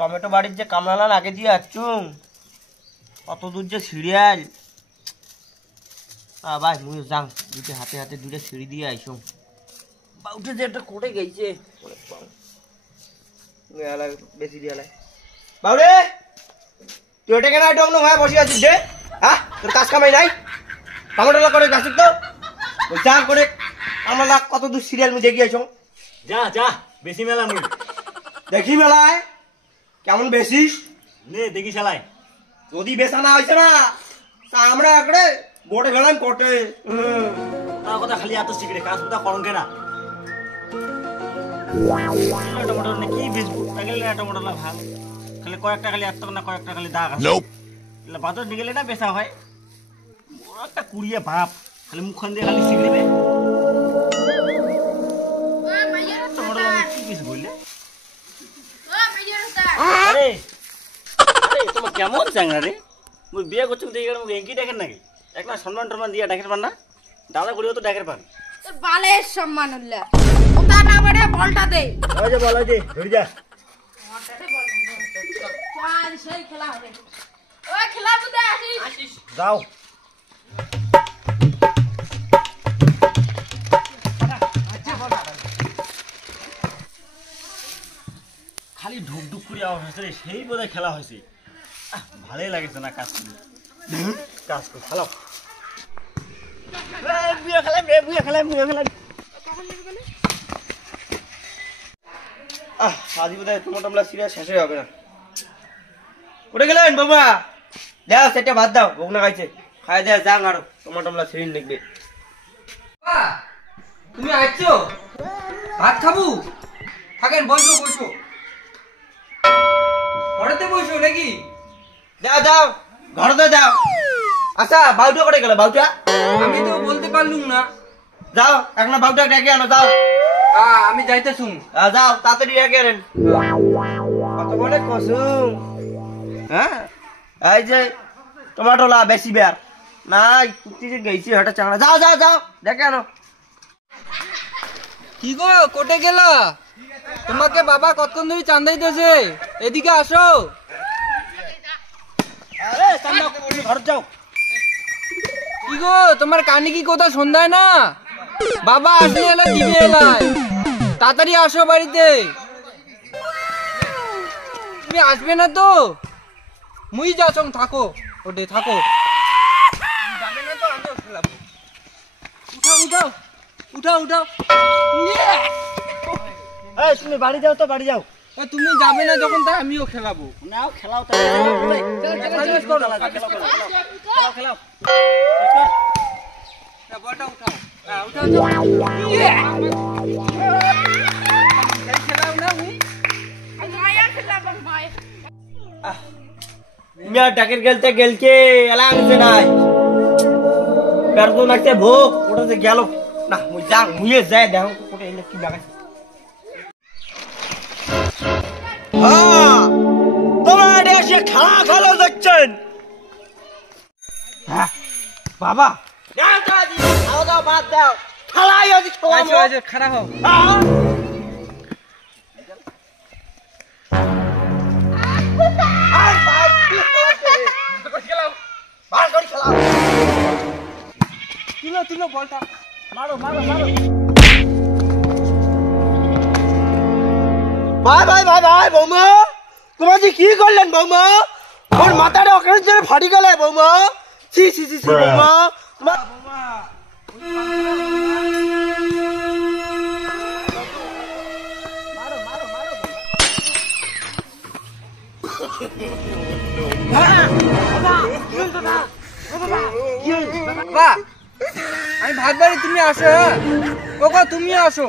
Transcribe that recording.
tomato বাড়ির যে কামরালা আগে দিয়ে আসছুম কত দূর যে সিরিয়াল ভাই মুই যাং দুটো হাতে হাতে দুটো সিঁড়ি দিয়ে আইসুম বাউটে যে একটা কোটে গেছে বেশি দিয়ে বাউরে তুই ওটা কেন ডং হয়ে বসে আছিস যে হ্যাঁ তোর কাজ কামাই নাই টমেটো করে গাছ তো যা করে কামরালা কত দূর সিরিয়াল মুই দেখি আইসুম যা যা বেশি মেলা মুই দেখি মেলায় কেমন বেশিস নে দেখি চালাই যদি বেচা না হয়েছে না আমরা একড়ে গোটে গেলাম কোটে তার কথা খালি এত শিখরে কাজ কথা করঙ্গে না টমেটো নে কি বেচবো তাহলে টমেটো না ভাল খালি কয়েকটা খালি এত না কয়েকটা খালি দাগ আছে এলা বাজার নিগেলে না বেচা হয় বড় একটা কুড়িয়ে বাপ খালি মুখখান দিয়ে খালি শিখরিবে টমেটো কি বেচ বললে আরে আরে তোমার কেমন চাংরা রে মুই বিয়ে করছি দেখে মুই এঙ্কি দেখেন নাকি একটা সম্মান টম্মান দিয়া ডাকের পান না দাদা করিও তো ডাকের পান তোর বালের সম্মান উল্লা ওটা না বড়ে বলটা দে ওই যে বল ওই যে ধরে যা চল সেই খেলা হবে ওই খেলা বুঝে আসিস যাও খালি ঢুক ঢুক করে আওয়াজ হয়েছে রে সেই বোধহয় খেলা হয়েছে ভালোই লাগেছে না কাজ করে কাজ করে খেলাও আজ বোধ হয় তোমার টমলা সিরিয়াস শেষ হবে না উঠে গেলেন বাবা দেখ সেটা ভাত দাও ভোগ না খাইছে খাই দেয় যাং আরো তোমার টমলা সিরিয়াল দেখবে তুমি আসছো ভাত খাবো থাকেন বসো বসো ঘরেতে বসো নাকি যাও যাও ঘরতে যাও আচ্ছা বাউটা করে গেল বাউটা আমি তো বলতে পারলুম না যাও এখন বাউটা ডেকে আনো যাও আমি যাইতেছুম যাও তাড়াতাড়ি ডেকে আনেন কত বলে কসুম হ্যাঁ এই যে টমাটোলা বেশি বের নাই কুত্তি যে গেছি হঠাৎ চাংড়া যাও যাও যাও ডেকে আনো কি গো কোটে গেলা তোমাকে বাবা কতক্ষণ ধরে চান্দাইতেছে এদিকে আসো আরে সামনে ঘর যাও কি গো তোমার কানে কি কথা সন্ধ্যায় না বাবা আসলে এলা দিবে এলাই তাড়াতাড়ি আসো বাড়িতে তুমি আসবে না তো মুই যাচ্ছ থাকো ওটে থাকো যাবে না তো আমিও খেলাবো উঠাও উঠাও উঠাও উঠাও এই তুমি বাড়ি যাও তো বাড়ি যাও তুমি যাবে না যখন তাই আমিও খেলাবো নাও খেলাও তাহলে খেলাও খেলাও বলটা উঠাও উঠাও খেলাও না মায়া খেলাবো ভাই মিয়া ডাকের গেলতে গেলকে এলা আনছে নাই কারদো নাকতে ভোগ ওটাতে গেল না মুই যাং মুইয়ে যায় দেখো কোটে এনে কি লাগাইছে তোমার এসে খালা খালো দেখছেন হ্যাঁ বাবা দাও দাদি খাও দাও ভাত দাও খালাই আজ খাওয়াবো আচ্ছা খারাপ হও তুলো তুলো বলটা মারো মারো মারো ভাই ভাই ভাই ভাই বৌমা তোমার যে কি করলেন বৌমা আমার মাথাটা ওখানে জন্য ফাটি গেলে বৌমা ছি ছি ছি বৌমা তোমার বাবা আমি ভাত বাড়ি তুমি আসো হ্যাঁ ওগো তুমি আসো